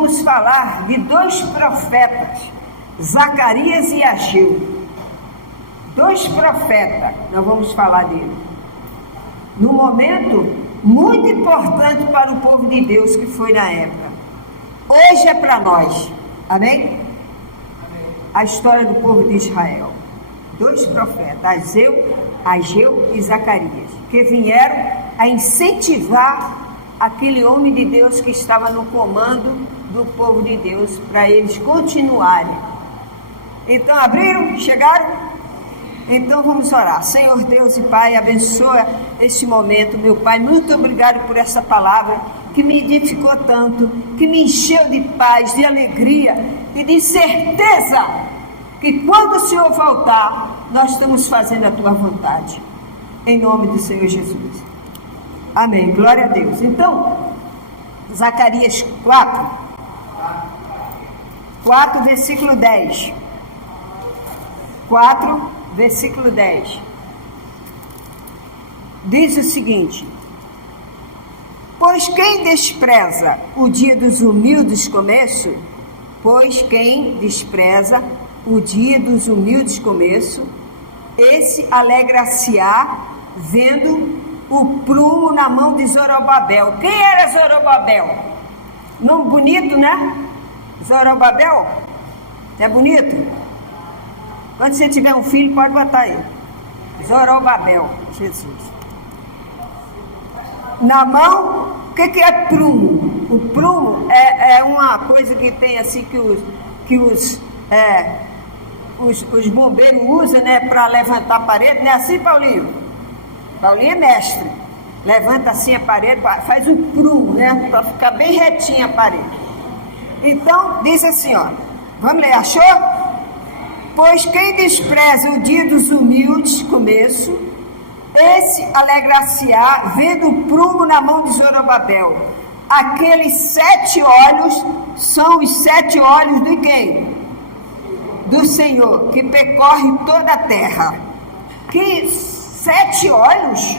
vamos falar de dois profetas, Zacarias e Ageu. Dois profetas, nós vamos falar dele. Num momento muito importante para o povo de Deus que foi na época. Hoje é para nós. Amém? A história do povo de Israel. Dois profetas, Ageu e Zacarias, que vieram a incentivar aquele homem de Deus que estava no comando do povo de Deus, para eles continuarem. Então abriram, chegaram? Então vamos orar. Senhor Deus e Pai, abençoa este momento, meu Pai. Muito obrigado por essa palavra que me edificou tanto, que me encheu de paz, de alegria e de certeza que quando o Senhor voltar, nós estamos fazendo a Tua vontade. Em nome do Senhor Jesus. Amém. Glória a Deus. Então, Zacarias 4, versículo 10. 4, versículo 10. Diz o seguinte: Pois quem despreza o dia dos humildes começo, esse alegra-se-á vendo o prumo na mão de Zorobabel. Quem era Zorobabel? Nome bonito, né? Zorobabel? É bonito? Quando você tiver um filho, pode botar aí. Zorobabel, Jesus. Na mão, o que é prumo? O prumo é uma coisa que tem assim que os bombeiros usam, né, para levantar a parede. Não é assim, Paulinho? Paulinho é mestre. Levanta assim a parede, faz um prumo, né, para ficar bem retinha a parede. Então, diz assim, ó. Vamos ler, achou? Pois quem despreza o dia dos humildes começo, esse alegra-se-á vendo o prumo na mão de Zorobabel. Aqueles 7 olhos são os 7 olhos de quem? Do Senhor, que percorre toda a terra. Que 7 olhos?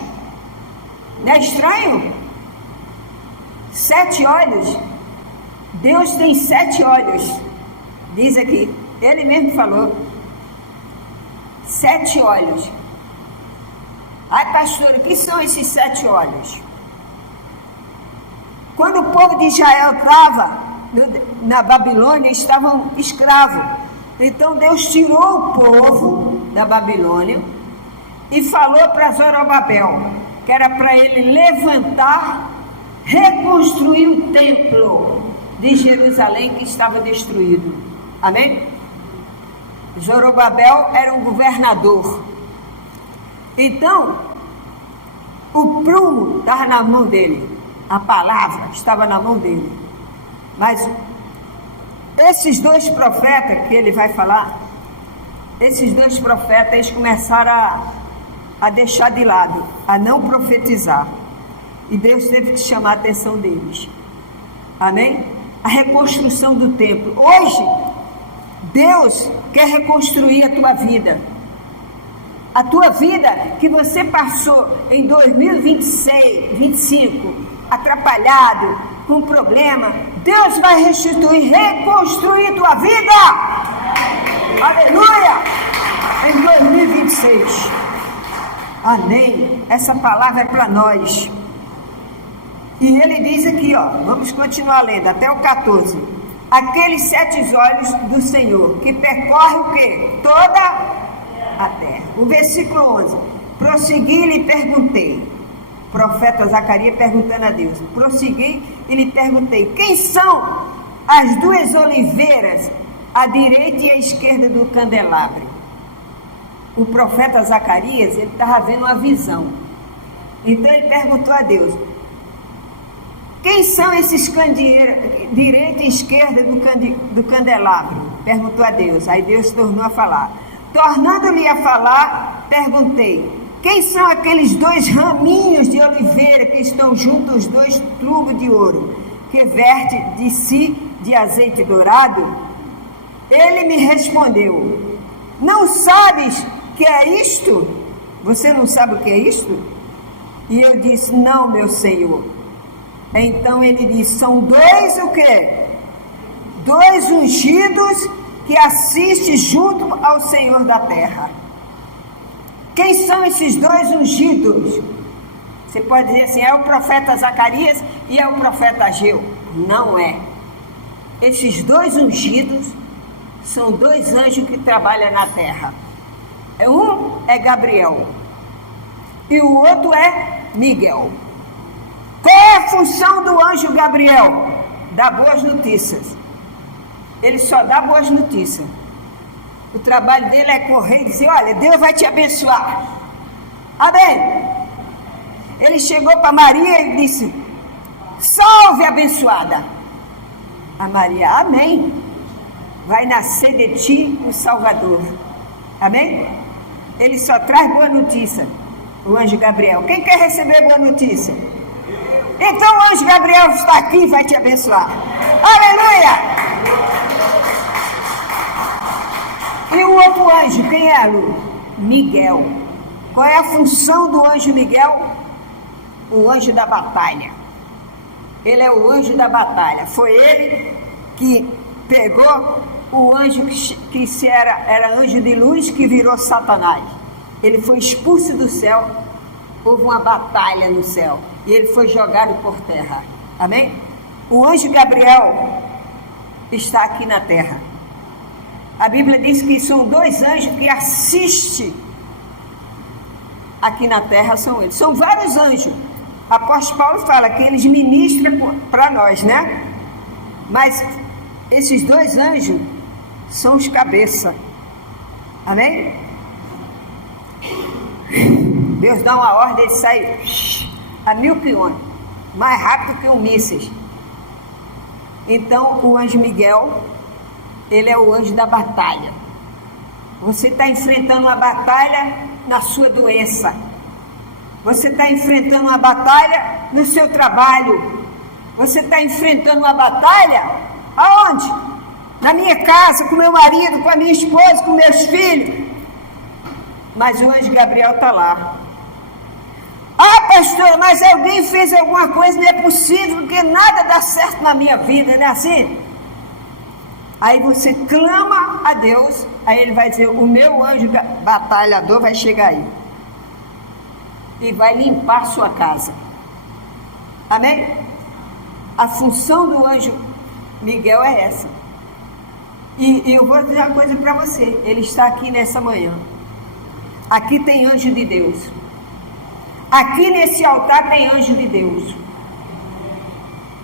Não é estranho? 7 olhos. Deus tem 7 olhos. Diz aqui, ele mesmo falou. 7 olhos. Ai, pastor, o que são esses 7 olhos? Quando o povo de Israel estava na Babilônia, estavam escravos. Então Deus tirou o povo da Babilônia e falou para Zorobabel, que era para ele levantar, reconstruir o templo de Jerusalém que estava destruído. Amém? Zorobabel era um governador. Então, o prumo estava na mão dele, a palavra estava na mão dele. Mas esses 2 profetas que ele vai falar, esses 2 profetas, eles começaram a deixar de lado, a não profetizar. E Deus teve que chamar a atenção deles. Amém? A reconstrução do templo. Hoje, Deus quer reconstruir a tua vida. A tua vida que você passou em 2026, 25, atrapalhado, com problema, Deus vai restituir, reconstruir tua vida. Aleluia! Em 2026. Amém. Essa palavra é para nós. E ele diz aqui, ó, vamos continuar lendo até o 14. Aqueles 7 olhos do Senhor, que percorre o quê? Toda a terra. O versículo 11. Prossegui e lhe perguntei. Profeta Zacarias perguntando a Deus. Prossegui e lhe perguntei. Quem são as 2 oliveiras, à direita e à esquerda do candelabro? O profeta Zacarias, ele estava vendo uma visão. Então ele perguntou a Deus. Quem são esses candeeiros, direita e esquerda do candelabro? Perguntou a Deus. Aí Deus tornou a falar. Tornando-lhe a falar, perguntei. Quem são aqueles 2 raminhos de oliveira que estão junto aos 2 tubos de ouro, que verte de si de azeite dourado? Ele me respondeu. Não sabes que é isto? Você não sabe o que é isto? E eu disse, não, meu Senhor. Então ele disse, são 2 o quê? 2 ungidos que assistem junto ao Senhor da terra. Quem são esses 2 ungidos? Você pode dizer assim, é o profeta Zacarias e é o profeta Ageu. Não é. Esses 2 ungidos são 2 anjos que trabalham na terra. Um é Gabriel e o outro é Miguel. Qual é a função do anjo Gabriel? Dar boas notícias. Ele só dá boas notícias. O trabalho dele é correr e dizer, olha, Deus vai te abençoar. Amém. Ele chegou para Maria e disse, salve abençoada. A Maria, amém. Vai nascer de ti o Salvador. Amém? Ele só traz boa notícia, o anjo Gabriel. Quem quer receber boa notícia? Então o anjo Gabriel está aqui e vai te abençoar. Aleluia! E o outro anjo, quem é, Lu? Miguel. Qual é a função do anjo Miguel? O anjo da batalha. Ele é o anjo da batalha. Foi ele que pegou o anjo que era anjo de luz, que virou Satanás. Ele foi expulso do céu. Houve uma batalha no céu. E ele foi jogado por terra. Amém? O anjo Gabriel está aqui na terra. A Bíblia diz que são 2 anjos que assistem aqui na terra, são eles. São vários anjos. O apóstolo Paulo fala que eles ministram para nós, né? Mas esses 2 anjos são os cabeças. Amém? Deus dá uma ordem de sair a 1000 km, mais rápido que um míssil. Então o anjo Miguel, ele é o anjo da batalha. Você está enfrentando uma batalha na sua doença. Você está enfrentando uma batalha no seu trabalho. Você está enfrentando uma batalha aonde? Na minha casa, com meu marido, com a minha esposa, com meus filhos. Mas o anjo Gabriel está lá. Ah, pastor, mas alguém fez alguma coisa, não é possível, porque nada dá certo na minha vida, não é assim? Aí você clama a Deus, aí ele vai dizer, o meu anjo batalhador vai chegar aí. E vai limpar sua casa. Amém? A função do anjo Miguel é essa. E eu vou dizer uma coisa para você, ele está aqui nessa manhã. Aqui tem anjo de Deus. Aqui nesse altar tem anjo de Deus.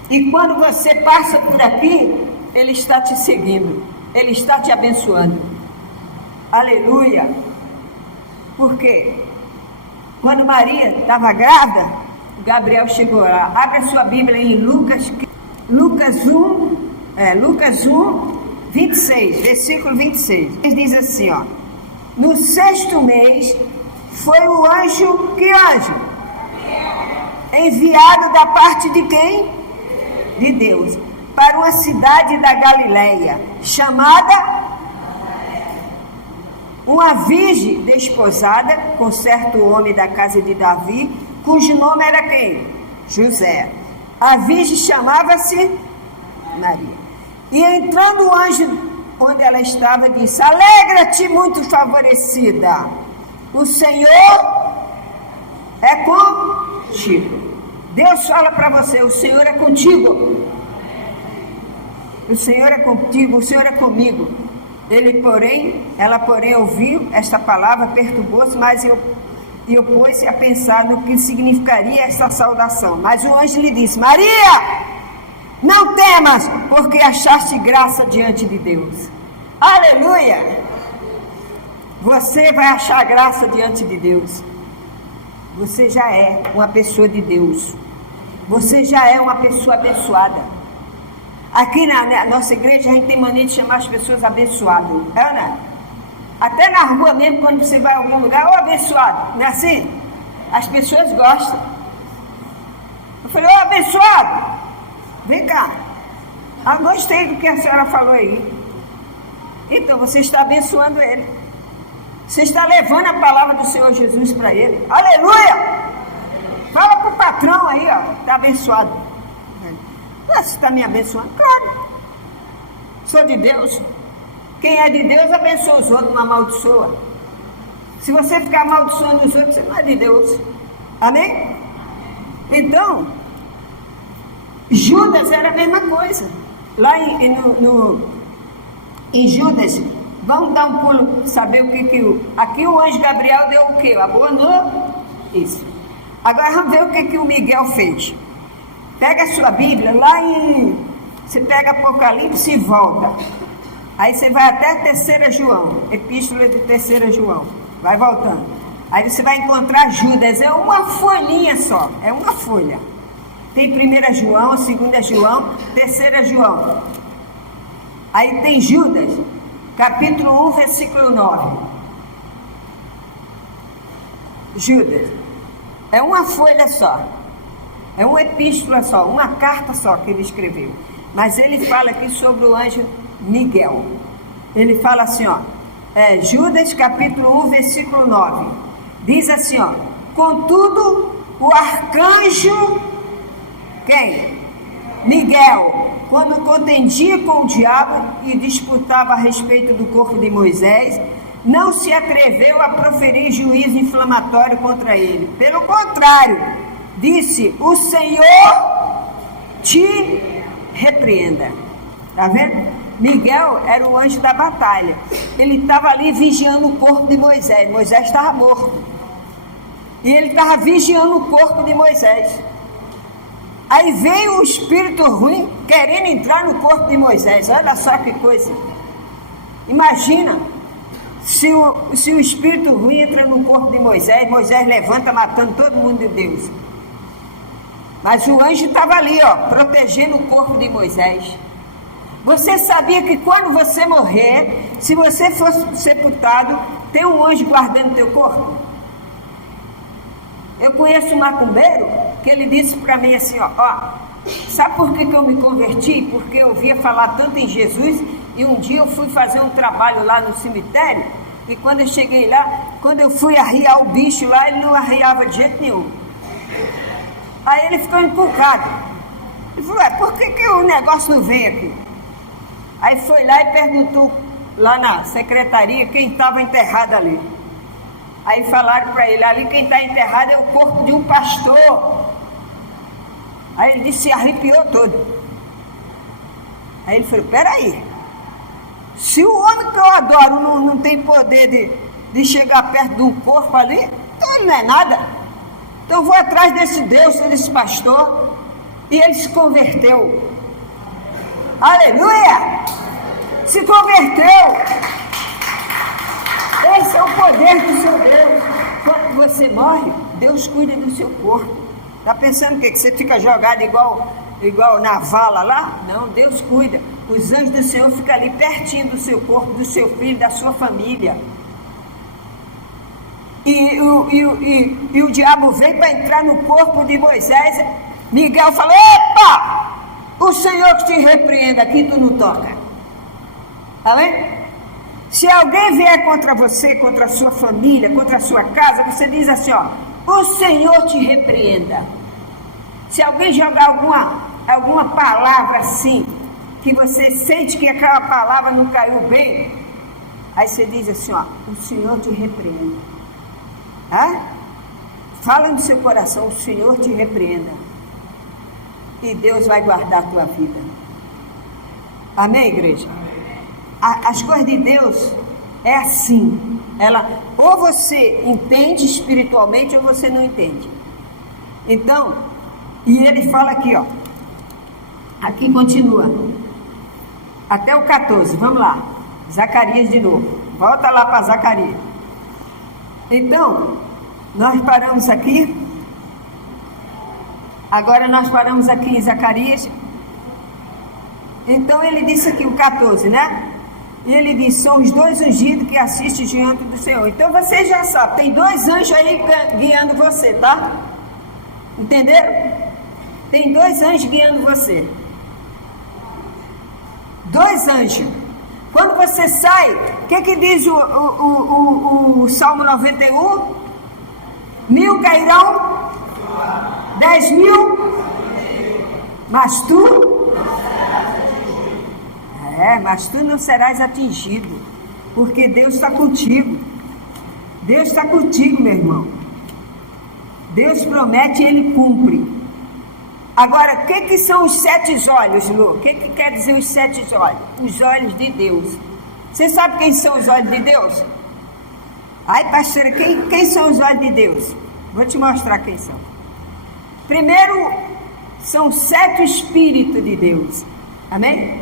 E quando você passa por aqui, ele está te seguindo. Ele está te abençoando. Aleluia. Por quê? Quando Maria estava grávida, Gabriel chegou lá. Abre a sua Bíblia em Lucas 1, 26, versículo 26. Ele diz assim, ó. No 6º mês, foi o anjo, que anjo? Enviado da parte de quem? De Deus. Para uma cidade da Galileia, chamada uma virgem desposada com certo homem da casa de Davi, cujo nome era quem? José. A virgem chamava-se Maria. E entrando o anjo onde ela estava, disse, alegra-te, muito favorecida, o Senhor é contigo. Deus fala para você, o Senhor é contigo. O Senhor é contigo, o Senhor é comigo. Ela porém ouviu esta palavra, perturbou-se, mas eu pôs-se a pensar no que significaria esta saudação. Mas o anjo lhe disse, Maria, não temas, porque achaste graça diante de Deus. Aleluia! Você vai achar graça diante de Deus. Você já é uma pessoa de Deus. Você já é uma pessoa abençoada. Aqui na nossa igreja a gente tem mania de chamar as pessoas abençoadas. É, né? Até na rua mesmo, quando você vai a algum lugar, ô abençoado, não é assim? As pessoas gostam. Eu falei, ô abençoado, vem cá. Ah, gostei do que a senhora falou aí. Então você está abençoando ele. Você está levando a palavra do Senhor Jesus para ele. Aleluia! Fala para o patrão aí, ó, está abençoado. Você está me abençoando? Claro. Sou de Deus. Quem é de Deus abençoa os outros, não amaldiçoa. Se você ficar amaldiçoando os outros, você não é de Deus. Amém? Então, Judas era a mesma coisa. Lá em Judas, vamos dar um pulo, saber o que aqui o anjo Gabriel deu o que? A boa notícia. Agora vamos ver o que o Miguel fez. Pega a sua Bíblia, você pega Apocalipse e volta. Aí você vai até 3 João, Epístola de 3 João. Vai voltando. Aí você vai encontrar Judas, é uma folhinha só, é uma folha. Tem 1 João, 2 João, 3 João. Aí tem Judas, capítulo 1, versículo 9. Judas, é uma folha só, é uma epístola só, uma carta só que ele escreveu. Mas ele fala aqui sobre o anjo Miguel. Ele fala assim, ó, Judas capítulo 1, versículo 9. Diz assim, ó, contudo, o arcanjo, quem? Miguel, quando contendia com o diabo e disputava a respeito do corpo de Moisés, não se atreveu a proferir juízo inflamatório contra ele. Pelo contrário, disse, o Senhor te repreenda. Está vendo? Miguel era o anjo da batalha. Ele estava ali vigiando o corpo de Moisés. Moisés estava morto. E ele estava vigiando o corpo de Moisés. Aí veio o espírito ruim querendo entrar no corpo de Moisés. Olha só que coisa. Imagina se o espírito ruim entra no corpo de Moisés. Moisés levanta matando todo mundo de Deus. Mas o anjo estava ali, ó, protegendo o corpo de Moisés. Você sabia que quando você morrer, se você for sepultado, tem um anjo guardando teu corpo? Eu conheço um macumbeiro que ele disse para mim assim, ó, sabe por que eu me converti? Porque eu ouvia falar tanto em Jesus e um dia eu fui fazer um trabalho lá no cemitério e quando eu cheguei lá, quando eu fui arriar o bicho lá, ele não arriava de jeito nenhum. Aí ele ficou empolgado. Ele falou, por que o negócio não vem aqui? Aí foi lá e perguntou lá na secretaria quem estava enterrado ali. Aí falaram para ele, ali quem está enterrado é o corpo de um pastor. Aí ele disse, se arrepiou todo. Aí ele falou, peraí, se o homem que eu adoro não tem poder de chegar perto de um corpo ali, então ele não é nada. Então eu vou atrás desse Deus, desse pastor. E ele se converteu. Aleluia! Se converteu. Esse é o poder do seu Deus. Quando você morre, Deus cuida do seu corpo. Está pensando o quê? Que você fica jogado igual na vala lá? Não, Deus cuida. Os anjos do Senhor ficam ali pertinho do seu corpo, do seu filho, da sua família. E o diabo veio para entrar no corpo de Moisés. Miguel falou, epa! O Senhor que te repreenda, aqui tu não toca. Amém? Se alguém vier contra você, contra a sua família, contra a sua casa, você diz assim, ó, o Senhor te repreenda. Se alguém jogar alguma palavra assim, que você sente que aquela palavra não caiu bem, aí você diz assim, ó, o Senhor te repreenda. Fala no seu coração, o Senhor te repreenda. E Deus vai guardar a tua vida. Amém, igreja? As coisas de Deus é assim. Ou você entende espiritualmente ou você não entende. Então, e ele fala aqui, ó. Aqui continua. Até o 14, vamos lá. Zacarias de novo. Volta lá para Zacarias. Então, nós paramos aqui. Agora nós paramos aqui em Zacarias. Então ele disse aqui o 14, né? E ele disse, são os 2 ungidos que assistem diante do Senhor. Então você já sabe, tem 2 anjos aí guiando você, tá? Entenderam? Tem 2 anjos guiando você. 2 anjos. Quando você sai, o que diz o Salmo 91? 1000 cairão, 10.000, mas tu? Mas tu não serás atingido, porque Deus está contigo. Deus está contigo, meu irmão. Deus promete e Ele cumpre. Agora, o que são os 7 olhos, Lu? O que quer dizer os 7 olhos? Os olhos de Deus. Você sabe quem são os olhos de Deus? Ai, pastora, quem são os olhos de Deus? Vou te mostrar quem são. Primeiro, são 7 Espíritos de Deus. Amém?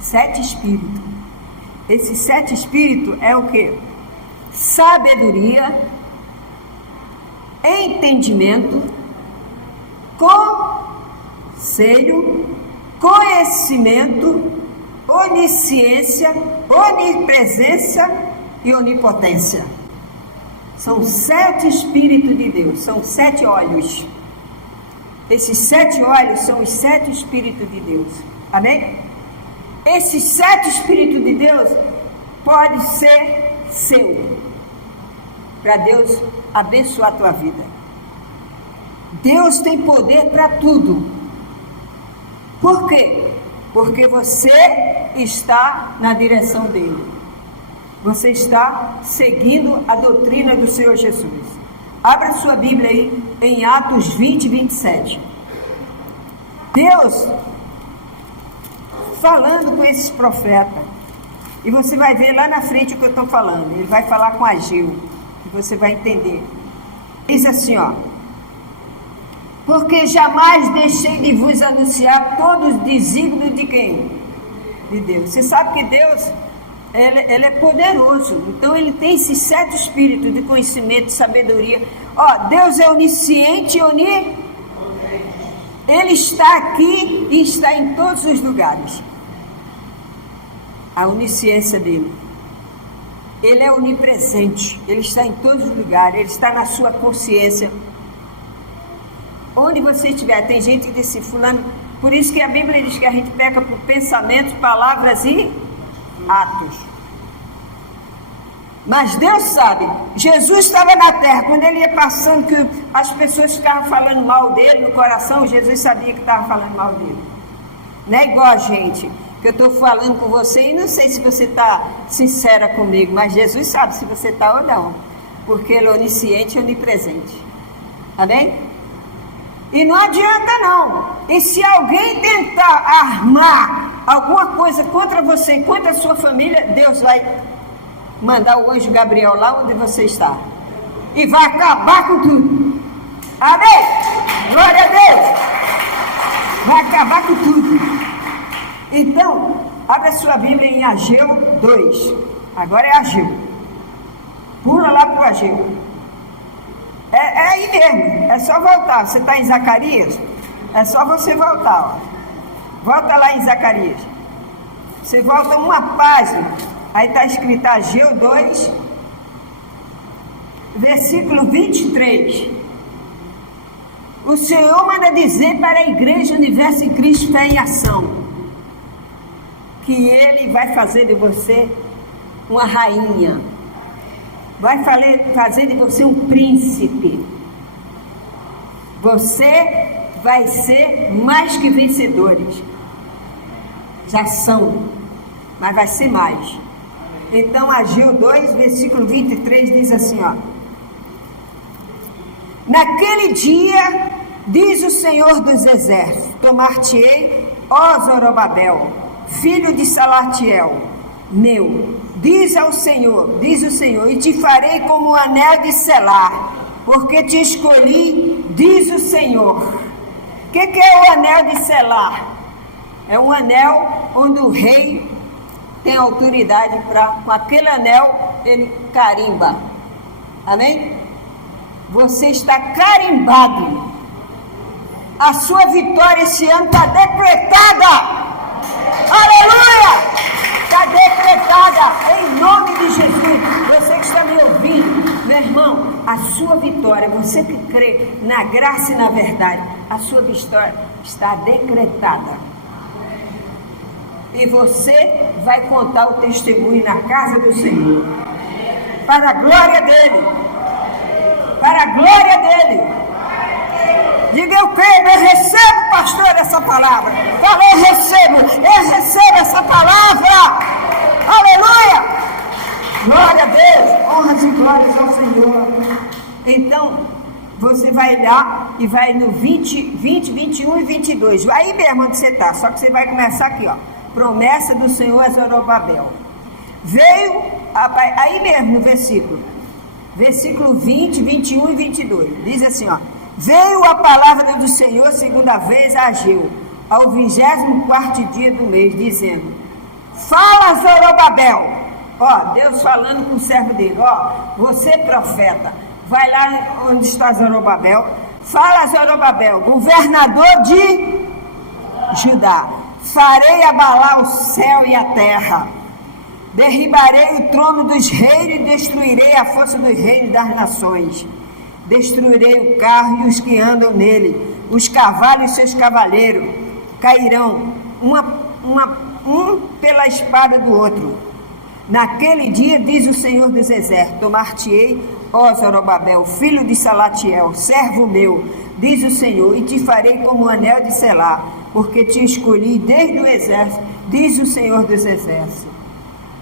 7 Espíritos. Esses 7 Espíritos é o quê? Sabedoria, entendimento, conselho, conhecimento, onisciência, onipresença e onipotência. São 7 Espíritos de Deus, são 7 olhos. Esses 7 olhos são os 7 Espíritos de Deus. Amém? Esses 7 Espíritos de Deus pode ser seu, para Deus abençoar a tua vida. Deus tem poder para tudo. Por quê? Porque você está na direção dele. Você está seguindo a doutrina do Senhor Jesus. Abra sua Bíblia aí em Atos 20, 27. Deus falando com esses profetas. E você vai ver lá na frente o que eu estou falando. Ele vai falar com Ageu, que você vai entender. Diz assim, ó: porque jamais deixei de vos anunciar todos os desígnios de quem? De Deus. Você sabe que Deus, ele é poderoso. Então ele tem esses 7 espíritos de conhecimento, de sabedoria. Ó, Deus é onisciente e Ele está aqui e está em todos os lugares. A onisciência dele. Ele é onipresente. Ele está em todos os lugares. Ele está na sua consciência. Onde você estiver. Tem gente que diz assim, fulano. Por isso que a Bíblia diz que a gente peca por pensamentos, palavras e atos. Mas Deus sabe. Jesus estava na terra. Quando ele ia passando, que as pessoas ficavam falando mal dele no coração, Jesus sabia que estava falando mal dele. Não é igual a gente, que eu estou falando com você e não sei se você está sincera comigo, mas Jesus sabe se você está ou não, porque Ele é onisciente e onipresente. Amém? E não adianta não. E se alguém tentar armar alguma coisa contra você e contra a sua família, Deus vai mandar o anjo Gabriel lá onde você está e vai acabar com tudo. Amém? Glória a Deus. Vai acabar com tudo. Então, abre a sua Bíblia em Ageu 2. Agora é Ageu. Pula lá para o Ageu. É aí mesmo. É só voltar. Você está em Zacarias? É só você voltar. Ó. Volta lá em Zacarias. Você volta uma página. Aí está escrito Ageu 2, versículo 23. O Senhor manda dizer para a Igreja Universo em Cristo Fé em Ação que Ele vai fazer de você uma rainha, vai fazer de você um príncipe. Você vai ser mais que vencedores. Já são, mas vai ser mais. Então, Ageu 2, versículo 23 diz assim, ó: naquele dia, diz o Senhor dos Exércitos, tomar-te-ei, ó Zorobabel, filho de Salatiel, meu, diz o Senhor, e te farei como um anel de selar, porque te escolhi, diz o Senhor. O que é o anel de selar? É um anel onde o rei tem autoridade para, com aquele anel, ele carimba. Amém? Você está carimbado. A sua vitória esse ano está decretada. Aleluia! Está decretada em nome de Jesus. Você que está me ouvindo, meu irmão, a sua vitória, você que crê na graça e na verdade, a sua vitória está decretada. E você vai contar o testemunho na casa do Senhor. Para a glória dele. Para a glória dele. Diga, eu creio, eu recebo, pastor, essa palavra. Fala, eu recebo essa palavra. Aleluia! Glória a Deus, honras e glórias ao Senhor. Então, você vai lá e vai no 20, 21 e 22. Aí mesmo onde você está, só que você vai começar aqui, ó. Promessa do Senhor a Zorobabel. Veio, aí mesmo no versículo 20, 21 e 22. Diz assim, ó. Veio a palavra do Senhor segunda vez a Ageu, ao 24º dia do mês, dizendo: fala, Zorobabel. Ó, Deus falando com o servo dele. Ó, você profeta, vai lá onde está Zorobabel. Fala, Zorobabel, governador de Judá. Farei abalar o céu e a terra. Derribarei o trono dos reis e destruirei a força dos reis das nações. Destruirei o carro e os que andam nele, os cavalos e seus cavaleiros cairão, um pela espada do outro. Naquele dia, diz o Senhor dos Exércitos, tomar-te-ei, ó Zorobabel, filho de Salatiel, servo meu, diz o Senhor, e te farei como o anel de Selá, porque te escolhi desde o exército, diz o Senhor dos Exércitos.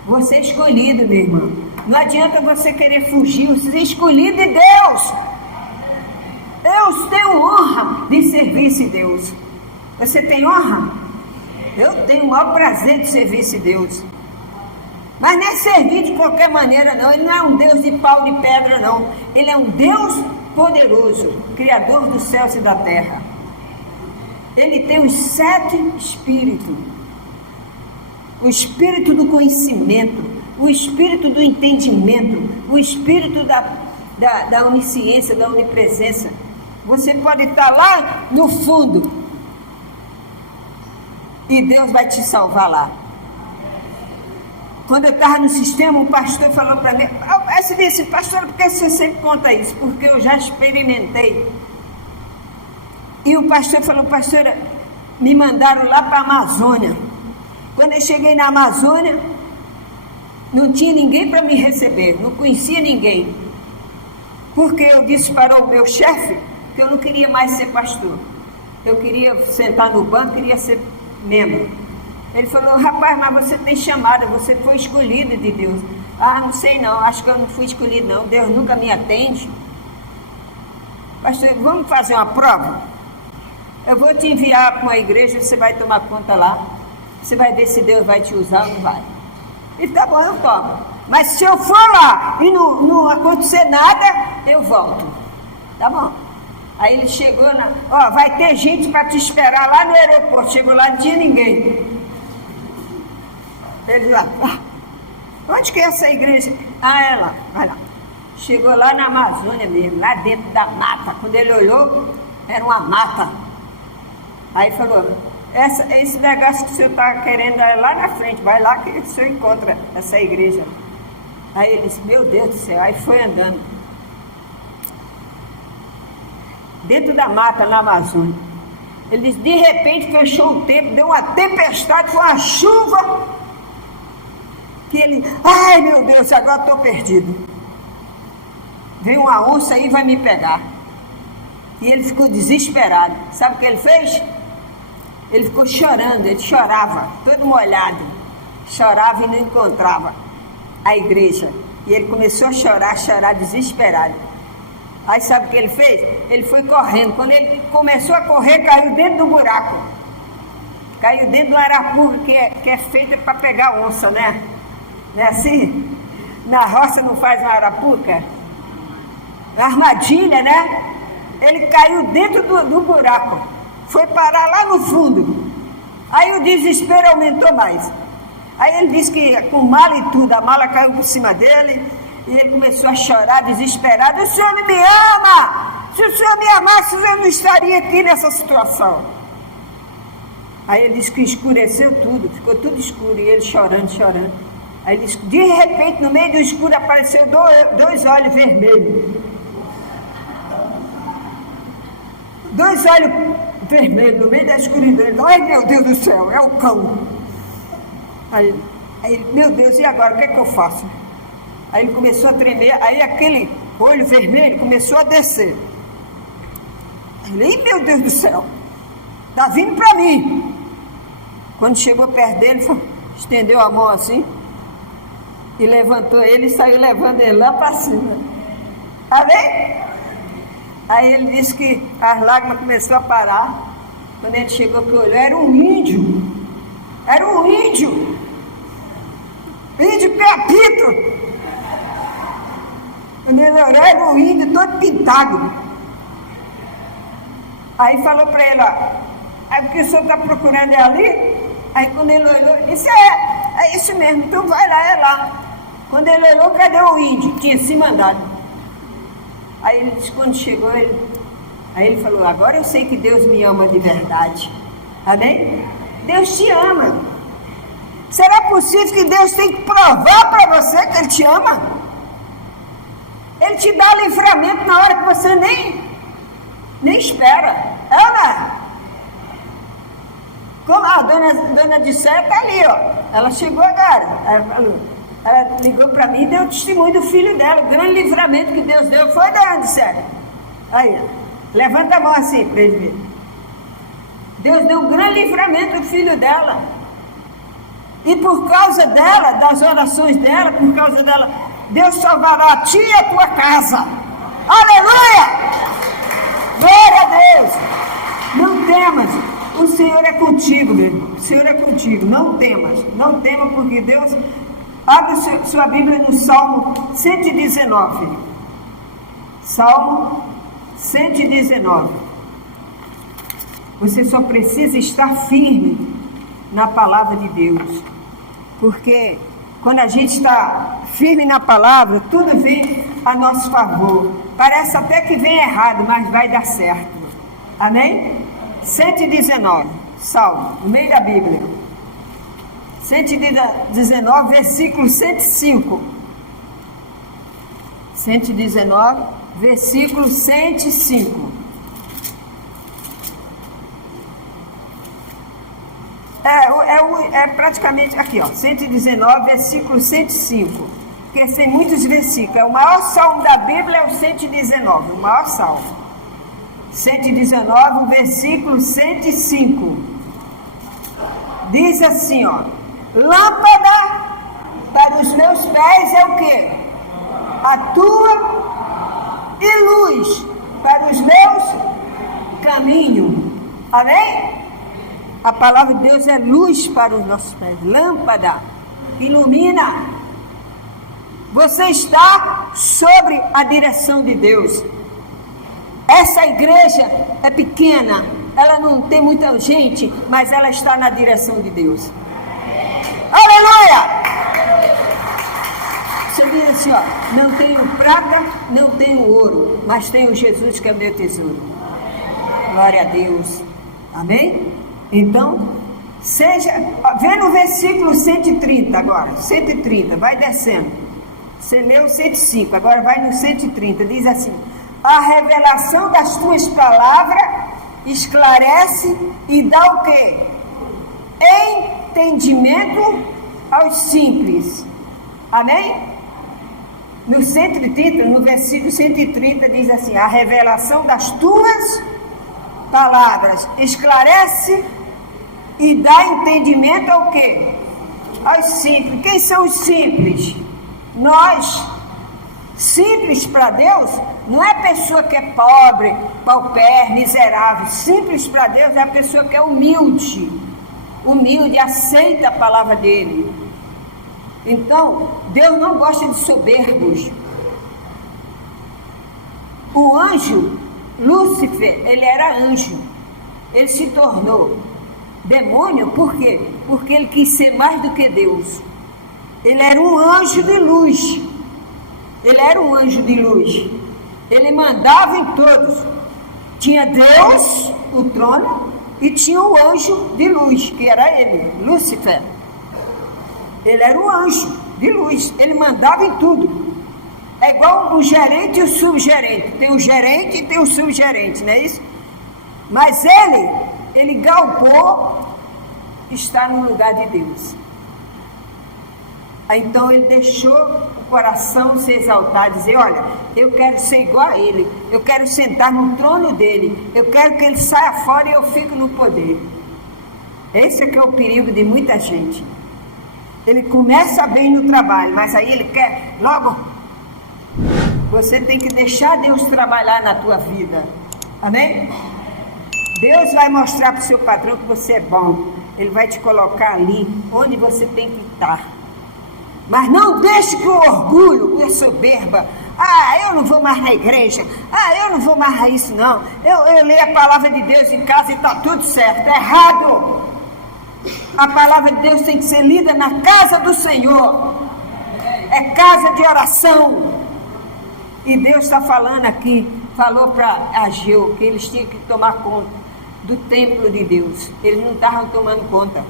Você é escolhido, meu irmão. Não adianta você querer fugir, você é escolhido de Deus. Eu tenho honra de servir esse Deus. Você tem honra? Eu tenho o maior prazer de servir esse Deus. Mas não é servir de qualquer maneira, não. Ele não é um Deus de pau de pedra, não. Ele é um Deus poderoso, Criador dos céus e da terra. Ele tem os 7 espíritos. O espírito do conhecimento, o espírito do entendimento, o espírito da onisciência, da onipresença. Você pode estar lá no fundo e Deus vai te salvar lá. Quando eu estava no sistema, um pastor falou para mim, você disse, pastor, por que você sempre conta isso? Porque eu já experimentei. E o pastor falou, pastora, me mandaram lá para a Amazônia. Quando eu cheguei na Amazônia, não tinha ninguém para me receber, não conhecia ninguém. Porque eu disse para o meu chefe que eu não queria mais ser pastor. Eu queria sentar no banco, queria ser membro. Ele falou, rapaz, mas você tem chamada, você foi escolhido de Deus. Ah, não sei não, acho que eu não fui escolhido não, Deus nunca me atende. Pastor, vamos fazer uma prova? Eu vou te enviar para uma igreja, você vai tomar conta lá. Você vai ver se Deus vai te usar ou não vai. E tá bom, eu tomo. Mas se eu for lá e não acontecer nada, eu volto. Tá bom. Aí ele chegou vai ter gente para te esperar lá no aeroporto. Chegou lá, não tinha ninguém. Ele lá, onde que é essa igreja? Ah, é lá, vai lá. Chegou lá na Amazônia mesmo, lá dentro da mata. Quando ele olhou, era uma mata. Aí falou, esse negócio que o senhor está querendo é lá na frente, vai lá que o senhor encontra essa igreja. Aí ele disse, meu Deus do céu, aí foi andando. Dentro da mata, na Amazônia. Ele disse, de repente fechou o tempo, deu uma tempestade, foi uma chuva, que ele, ai meu Deus, agora estou perdido. Veio uma onça aí e vai me pegar. E ele ficou desesperado. Sabe o que ele fez? Ele ficou chorando, ele chorava, todo molhado. Chorava e não encontrava a igreja. E ele começou a chorar desesperado. Aí sabe o que ele fez? Ele foi correndo. Quando ele começou a correr, caiu dentro do buraco. Caiu dentro do arapuca, que é feita para pegar onça, né? Não é assim? Na roça não faz uma arapuca? Uma armadilha, né? Ele caiu dentro do buraco. Foi parar lá no fundo. Aí o desespero aumentou mais. Aí ele disse que com mala e tudo, a mala caiu por cima dele. E ele começou a chorar desesperado. O senhor não me ama! Se o senhor me amasse, eu não estaria aqui nessa situação. Aí ele disse que escureceu tudo, ficou tudo escuro. E ele chorando. Aí ele disse, de repente, no meio do escuro, apareceu dois olhos vermelhos. 2 olhos vermelhos no meio da escuridão. Ai, meu Deus do céu, é o cão. Aí, meu Deus, e agora, o que é que eu faço? Aí ele começou a tremer, aí aquele olho vermelho começou a descer. Aí, meu Deus do céu. está vindo para mim. Quando chegou perto dele, estendeu a mão assim e levantou ele e saiu levando ele lá para cima. Amém? Aí ele disse que as lágrimas começaram a parar. Quando ele chegou que olhou, era um índio. Era um índio. Índio pé-apito. Quando ele olhou, era um índio todo pintado. Aí falou para ele, ó, é porque o senhor está procurando ali? Aí quando ele olhou, ele disse, é isso mesmo, então vai lá, é lá. Quando ele olhou, cadê o índio? Tinha se mandado. Aí ele disse, quando chegou, aí ele falou, agora eu sei que Deus me ama de verdade. Amém? Deus te ama. Será possível que Deus tem que provar para você que Ele te ama? Ele te dá livramento na hora que você nem espera. É ou não é? Como a dona de Sé está ali, ó. Ela chegou agora. Ela ligou para mim e deu testemunho do filho dela. O grande livramento que Deus deu foi da dona de Sé. Aí, levanta a mão assim para ele ver. Deus deu um grande livramento ao filho dela. E por causa dela, das orações dela, por causa dela, Deus salvará a ti e a tua casa. Aleluia! Glória a Deus! Não temas, o Senhor é contigo, meu irmão. O Senhor é contigo, não temas. Não temas porque Deus... Abre sua Bíblia no Salmo 119. Salmo 119. Você só precisa estar firme na palavra de Deus. Porque quando a gente está firme na palavra, tudo vem a nosso favor. Parece até que vem errado, mas vai dar certo. Amém? 119, Salmo, no meio da Bíblia. 119, versículo 105. 119, versículo 105. É praticamente aqui, ó, 119, versículo 105. Porque tem muitos versículos. O maior salmo da Bíblia é o 119, o maior salmo. 119, versículo 105. Diz assim, ó: lâmpada para os meus pés é o quê? A tua, e luz para os meus caminhos. Amém? A palavra de Deus é luz para os nossos pés. Lâmpada, ilumina. Você está sobre a direção de Deus. Essa igreja é pequena, ela não tem muita gente, mas ela está na direção de Deus. Aleluia! Você diz assim, ó: não tenho prata, não tenho ouro, mas tenho Jesus que é meu tesouro. Glória a Deus. Amém? Então, vê no versículo 130 agora, 130, vai descendo. Você leu 105, agora vai no 130, diz assim: a revelação das tuas palavras esclarece e dá o quê? Entendimento aos simples. Amém? No 130, no versículo 130 diz assim: a revelação das tuas palavras esclarece e dá entendimento ao quê? Aos simples. Quem são os simples? Nós. Simples para Deus não é a pessoa que é pobre, pauper, miserável. Simples para Deus é a pessoa que é humilde. Humilde, aceita a palavra dele. Então, Deus não gosta de soberbos. O anjo, Lúcifer, ele era anjo. Ele se tornou demônio, por quê? Porque ele quis ser mais do que Deus. Ele era um anjo de luz. Ele era um anjo de luz. Ele mandava em todos. Tinha Deus, o trono, e tinha o anjo de luz, que era ele, Lúcifer. Ele era um anjo de luz. Ele mandava em tudo. É igual o gerente e o subgerente. Tem o gerente e tem o subgerente, não é isso? Mas ele galpou estar no lugar de Deus. Então ele deixou o coração se exaltar, dizer, olha, eu quero ser igual a ele, eu quero sentar no trono dele, eu quero que ele saia fora e eu fico no poder. Esse é que é o perigo de muita gente. Ele começa bem no trabalho, mas aí ele quer logo. Você tem que deixar Deus trabalhar na tua vida. Amém? Deus vai mostrar para o seu patrão que você é bom. Ele vai te colocar ali onde você tem que estar. Mas não deixe que o orgulho, a soberba, eu não vou mais na igreja, eu não vou mais a isso não. Eu leio a palavra de Deus em casa e está tudo certo. É errado. A palavra de Deus tem que ser lida na casa do Senhor. É casa de oração. E Deus está falando aqui, falou para Ageu que eles tinham que tomar conta do templo de Deus. Eles não estavam tomando conta.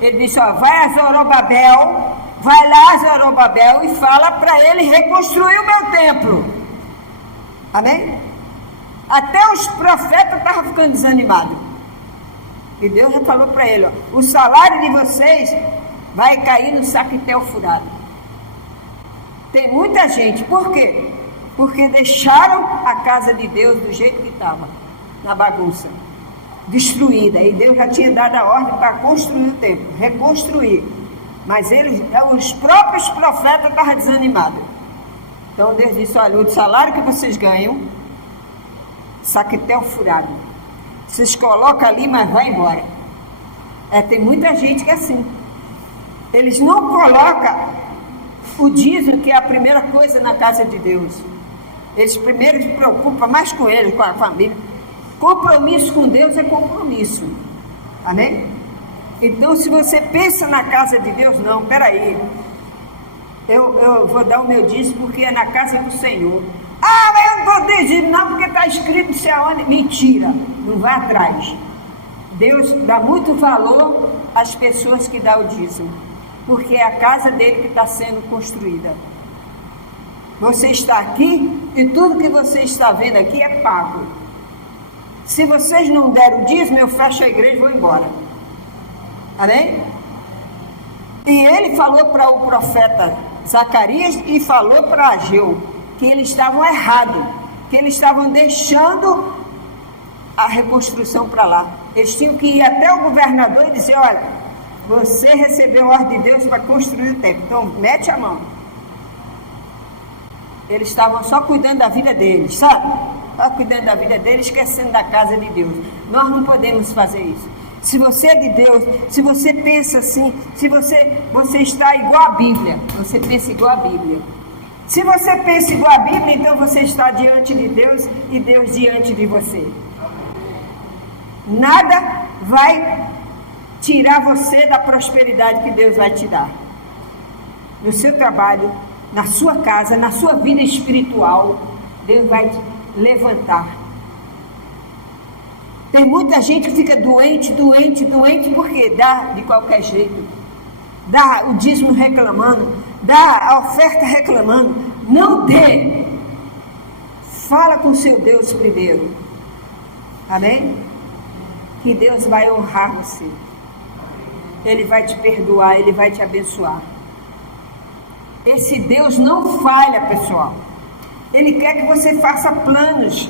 Ele disse, vai a Zorobabel, vai lá a Zorobabel e fala para ele reconstruir o meu templo. Amém? Até os profetas estavam ficando desanimados. E Deus já falou para ele, o salário de vocês vai cair no saquetel furado. Tem muita gente, por quê? Porque deixaram a casa de Deus do jeito que estava, na bagunça, destruída. E Deus já tinha dado a ordem para construir o templo, reconstruir. Mas eles, os próprios profetas estavam desanimados. Então Deus disse, olha, o salário que vocês ganham, saquetel furado. Vocês colocam ali, mas vai embora. Tem muita gente que é assim. Eles não colocam o dízimo, que é a primeira coisa na casa de Deus. Eles primeiro se preocupam mais com eles, com a família. Compromisso com Deus é compromisso. Amém? Então, se você pensa na casa de Deus, não, peraí. Eu vou dar o meu dízimo porque é na casa do Senhor. Mas eu não vou dízimo não, porque está escrito não sei aonde. Mentira, não vai atrás. Deus dá muito valor às pessoas que dão o dízimo, porque é a casa dele que está sendo construída. Você está aqui e tudo que você está vendo aqui é pago. Se vocês não deram o dízimo, eu fecho a igreja e vou embora. Amém? E ele falou para o profeta Zacarias e falou para Ageu que eles estavam errados, que eles estavam deixando a reconstrução para lá. Eles tinham que ir até o governador e dizer, olha, você recebeu a ordem de Deus para construir o templo, então mete a mão. Eles estavam só cuidando da vida deles, sabe? Só cuidando da vida deles, esquecendo da casa de Deus. Nós não podemos fazer isso. Se você é de Deus, se você pensa assim, se você está igual à Bíblia, você pensa igual à Bíblia. Se você pensa igual à Bíblia, então você está diante de Deus e Deus diante de você. Nada vai tirar você da prosperidade que Deus vai te dar. No seu trabalho, na sua casa, na sua vida espiritual, Deus vai te levantar. Tem muita gente que fica doente, porque dá de qualquer jeito. Dá o dízimo reclamando, dá a oferta reclamando. Não dê. Fala com seu Deus primeiro. Amém? Que Deus vai honrar você. Ele vai te perdoar, Ele vai te abençoar. Esse Deus não falha, pessoal. Ele quer que você faça planos.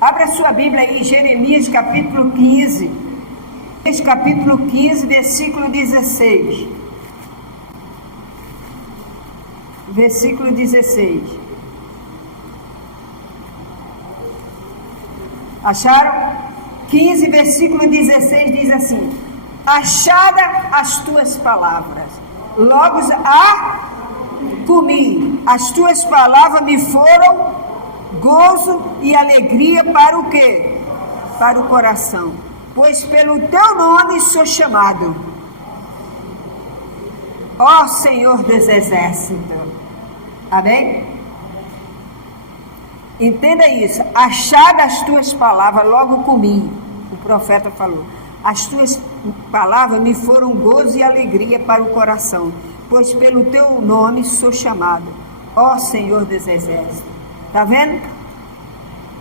Abra a sua Bíblia aí, Jeremias capítulo 15. Capítulo 15, versículo 16. Versículo 16. Acharam? 15, versículo 16 diz assim: achada as tuas palavras, logo comi, as tuas palavras me foram gozo e alegria para o quê? Para o coração, pois pelo teu nome sou chamado, ó Senhor dos exércitos. Amém? Entenda isso. Achada as tuas palavras, logo comi. O profeta falou: as tuas palavras me foram gozo e alegria para o coração, pois pelo teu nome sou chamado, ó Senhor dos exércitos. Está vendo?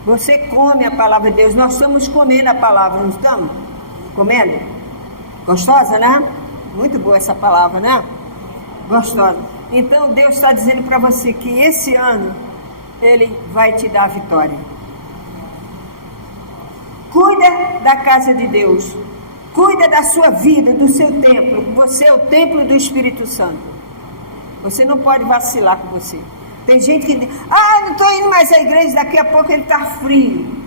Você come a palavra de Deus. Nós estamos comendo a palavra, não estamos? Comendo? Gostosa, né? Muito boa essa palavra, né? Gostosa. Então Deus está dizendo para você que esse ano Ele vai te dar a vitória. Cuida da casa de Deus. Cuida da sua vida, do seu templo. Você é o templo do Espírito Santo. Você não pode vacilar com você. Tem gente que diz, não estou indo mais à igreja, daqui a pouco ele está frio.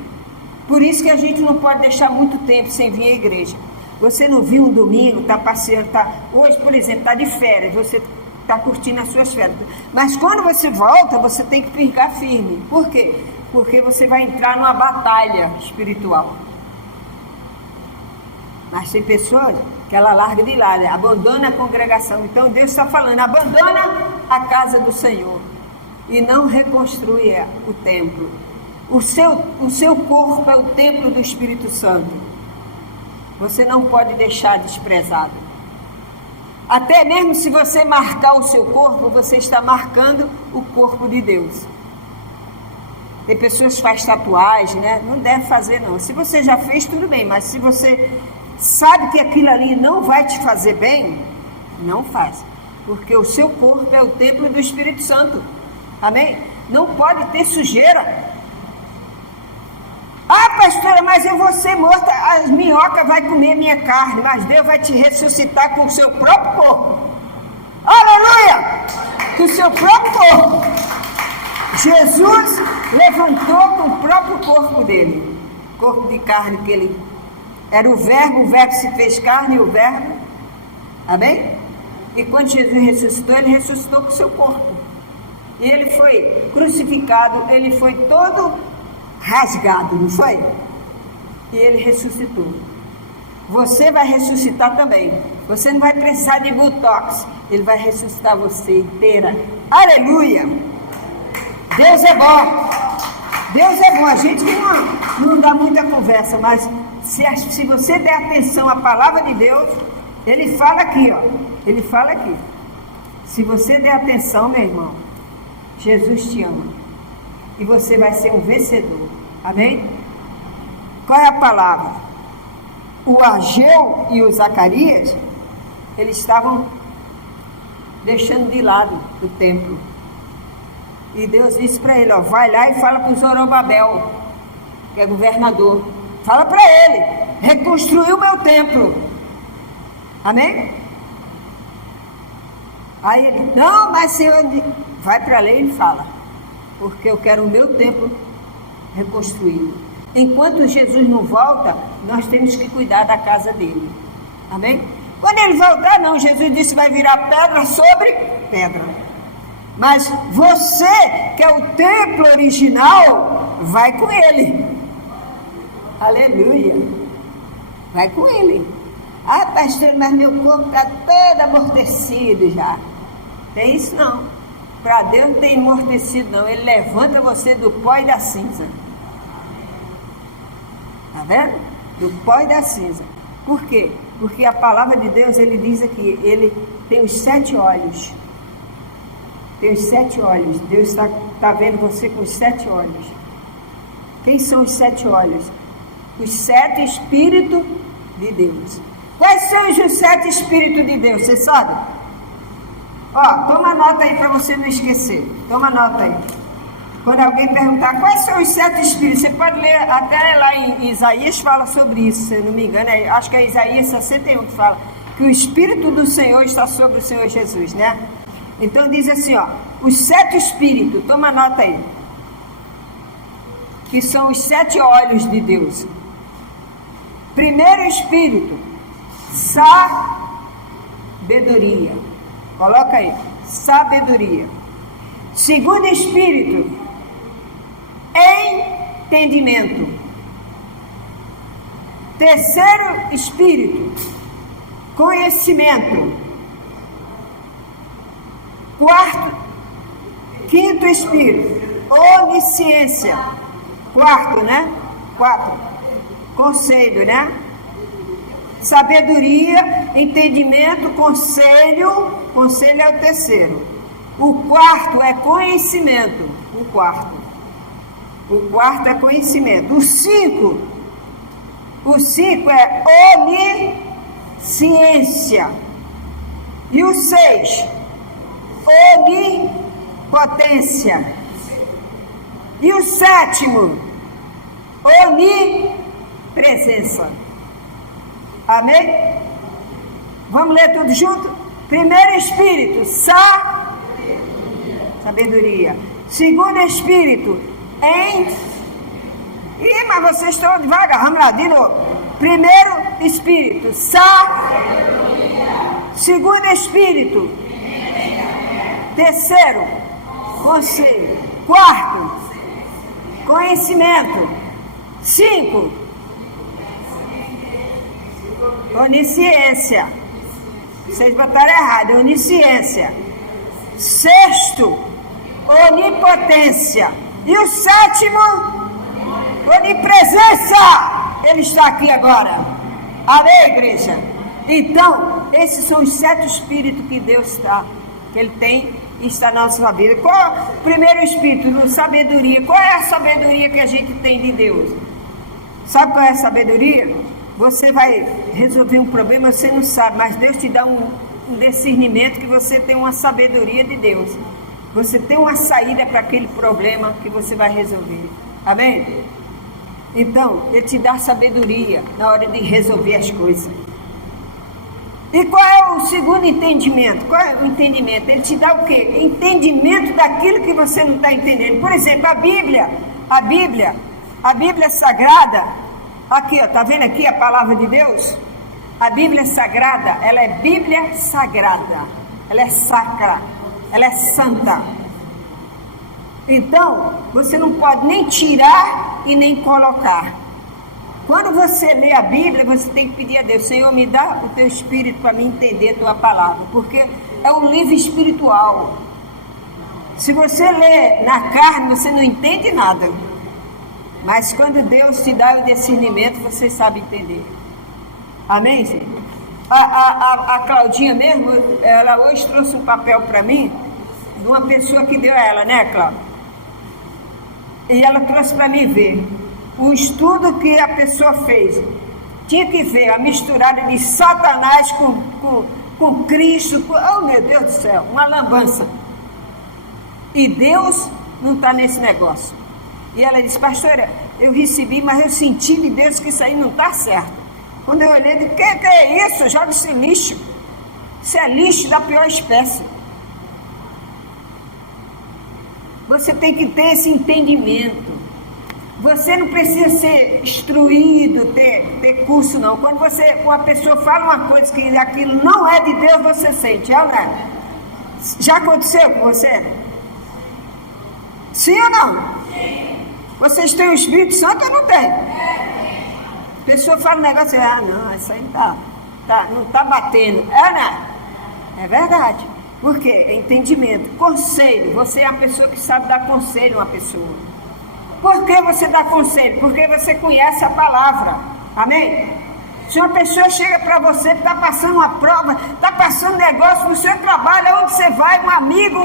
Por isso que a gente não pode deixar muito tempo sem vir à igreja. Você não viu um domingo, está passeando, hoje, por exemplo, está de férias, você está curtindo as suas férias. Mas quando você volta, você tem que ficar firme. Por quê? Porque você vai entrar numa batalha espiritual. Mas tem pessoas que ela larga de lado, abandona a congregação. Então Deus está falando, abandona a casa do Senhor e não reconstrui o templo. O seu corpo é o templo do Espírito Santo. Você não pode deixar desprezado. Até mesmo se você marcar o seu corpo, você está marcando o corpo de Deus. Tem pessoas que fazem tatuagem, né? Não deve fazer não. Se você já fez, tudo bem. Mas se você sabe que aquilo ali não vai te fazer bem, não faz. Porque o seu corpo é o templo do Espírito Santo. Amém? Não pode ter sujeira. Pastora, mas eu vou ser morta, as minhocas vão comer minha carne, mas Deus vai te ressuscitar com o seu próprio corpo. Aleluia! Com o seu próprio corpo. Jesus levantou com o próprio corpo dele. Corpo de carne, que ele era o verbo se fez carne e o verbo. Amém? E quando Jesus ressuscitou, ele ressuscitou com o seu corpo. E ele foi crucificado, ele foi todo rasgado, não foi? E ele ressuscitou. Você vai ressuscitar também. Você não vai precisar de botox. Ele vai ressuscitar você inteira. Aleluia! Deus é bom. Deus é bom. A gente não dá muita conversa, mas se você der atenção à palavra de Deus, ele fala aqui, ó. Ele fala aqui. Se você der atenção, meu irmão, Jesus te ama. E você vai ser um vencedor. Amém? Qual é a palavra? O Ageu e o Zacarias, eles estavam deixando de lado o templo. E Deus disse para ele, ó, vai lá e fala para o Zorobabel, que é governador. Fala para ele, reconstruir o meu templo. Amém? Aí ele, não, mas Senhor, vai para lá e fala. Porque eu quero o meu templo reconstruído. Enquanto Jesus não volta, nós temos que cuidar da casa dele. Amém? Quando ele voltar, não, Jesus disse que vai virar pedra sobre pedra. Mas você, que é o templo original, vai com ele. Aleluia. Vai com ele. Pastor, mas meu corpo está todo amortecido já. Tem isso não. Para Deus não tem amortecido não. Ele levanta você do pó e da cinza. Está vendo? Do pó e da cinza. Por quê? Porque a palavra de Deus, ele diz aqui, ele tem os 7 olhos. Tem os 7 olhos. Deus está vendo você com os 7 olhos. Quem são os 7 olhos? Os 7 Espíritos de Deus. Quais são os 7 Espíritos de Deus? Você sabe? Ó, toma nota aí para você não esquecer. Toma nota aí. Quando alguém perguntar quais são os 7 Espíritos, você pode ler, até lá em Isaías fala sobre isso, se eu não me engano, acho que é Isaías 61 que fala que o Espírito do Senhor está sobre o Senhor Jesus, né? Então diz assim, ó, os 7 Espíritos, toma nota aí, que são os 7 olhos de Deus. Primeiro Espírito, sabedoria. Coloca aí, sabedoria. Segundo Espírito, entendimento. Terceiro Espírito, conhecimento. Quinto Espírito, onisciência. Quarto, né? 4, conselho, né? Sabedoria, entendimento, conselho. Conselho é o terceiro. O quarto é conhecimento. O quarto é conhecimento. O 5 é onisciência. E o 6, onipotência. E o sétimo, onipresença. Amém? Vamos ler tudo junto? Primeiro espírito, sabedoria. Segundo espírito, mas vocês estão devagar, vamos lá, de novo. Primeiro espírito, segundo espírito. Terceiro, conselho. Quarto, conhecimento. 5, onisciência. Vocês botaram errado, onisciência. 6º, onipotência. E o 7º, onipresença. Ele está aqui agora. Amém, igreja? Então, esses são os 7 espíritos que Deus que Ele tem e está na nossa vida. Qual é o primeiro espírito? Sabedoria. Qual é a sabedoria que a gente tem de Deus? Sabe qual é a sabedoria? Você vai resolver um problema, você não sabe, mas Deus te dá um discernimento que você tem uma sabedoria de Deus. Você tem uma saída para aquele problema que você vai resolver. Amém? Então, Ele te dá sabedoria na hora de resolver as coisas. E qual é o segundo entendimento? Qual é o entendimento? Ele te dá o quê? Entendimento daquilo que você não está entendendo. Por exemplo, a Bíblia Sagrada, aqui, ó, tá vendo aqui a palavra de Deus? A Bíblia Sagrada, ela é Bíblia Sagrada. Ela é sacra, ela é santa. Então, você não pode nem tirar e nem colocar. Quando você lê a Bíblia, você tem que pedir a Deus: Senhor, me dá o teu espírito para me entender a tua palavra, porque é um livro espiritual. Se você lê na carne, você não entende nada. Mas quando Deus te dá o discernimento, você sabe entender. Amém, gente? A Claudinha mesmo, ela hoje trouxe um papel para mim, de uma pessoa que deu a ela, né, Cláudia? E ela trouxe para mim ver o estudo que a pessoa fez. Tinha que ver a misturada de Satanás com Cristo. Oh, meu Deus do céu, uma lambança. E Deus não está nesse negócio. E ela disse: pastora, eu recebi, mas eu senti de Deus que isso aí não está certo. Quando eu olhei, eu disse: que é isso? Joga esse lixo. Isso é lixo da pior espécie. Você tem que ter esse entendimento. Você não precisa ser instruído, ter curso, não. Quando uma pessoa fala uma coisa que aquilo não é de Deus, você sente, é ou não é? Já aconteceu com você? Sim ou não? Sim. Vocês têm o Espírito Santo ou não tem? A pessoa fala um negócio, não, isso aí não está batendo. É ou não? É verdade. Por quê? É entendimento. Conselho. Você é a pessoa que sabe dar conselho a uma pessoa. Por que você dá conselho? Porque você conhece a palavra. Amém? Se uma pessoa chega para você, está passando uma prova, está passando negócio no seu trabalho, onde você vai, um amigo.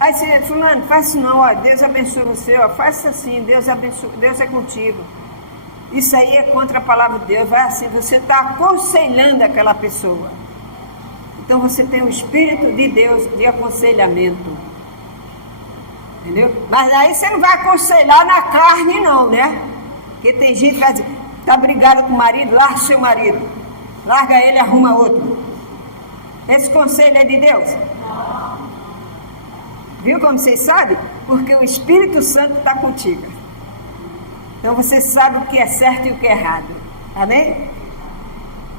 Aí você, fulano, faz isso não, ó, Deus abençoe você, ó, faz isso assim, Deus abençoe, Deus é contigo. Isso aí é contra a palavra de Deus, vai assim, você está aconselhando aquela pessoa. Então você tem o Espírito de Deus de aconselhamento. Entendeu? Mas aí você não vai aconselhar na carne não, né? Porque tem gente que vai dizer: está brigado com o marido, larga o seu marido, larga ele, arruma outro. Esse conselho é de Deus? Não. Viu como vocês sabem? Porque o Espírito Santo está contigo. Então você sabe o que é certo e o que é errado. Amém?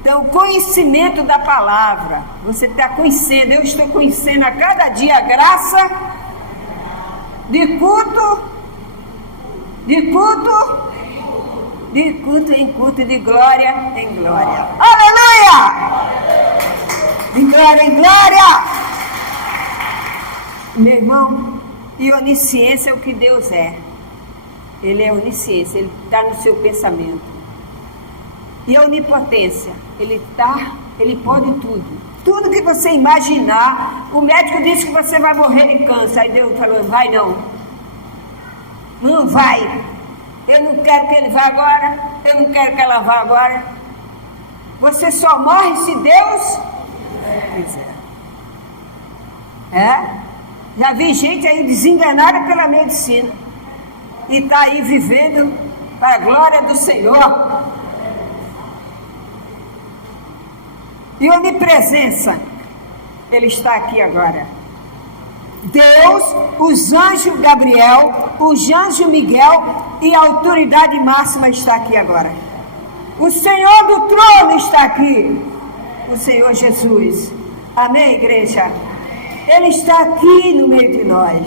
Então, o conhecimento da palavra, você está conhecendo. Eu estou conhecendo a cada dia a graça de culto em culto, de glória em glória. Aleluia! De glória em glória. Meu irmão, e onisciência é o que Deus é. Ele é onisciência, ele está no seu pensamento. E a onipotência, ele pode tudo. Tudo que você imaginar. O médico disse que você vai morrer de câncer. Aí Deus falou: vai não. Não vai. Eu não quero que ele vá agora. Eu não quero que ela vá agora. Você só morre se Deus quiser. Já vi gente aí desenganada pela medicina e está aí vivendo para a glória do Senhor. E onipresença, Ele está aqui agora. Deus, os anjos Gabriel, os anjos Miguel e a autoridade máxima está aqui agora. O Senhor do trono está aqui. O Senhor Jesus. Amém, igreja? Ele está aqui no meio de nós.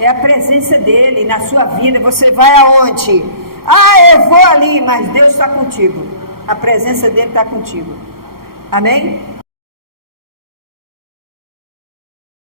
É a presença dele na sua vida. Você vai aonde? Eu vou ali, mas Deus está contigo. A presença dele está contigo. Amém?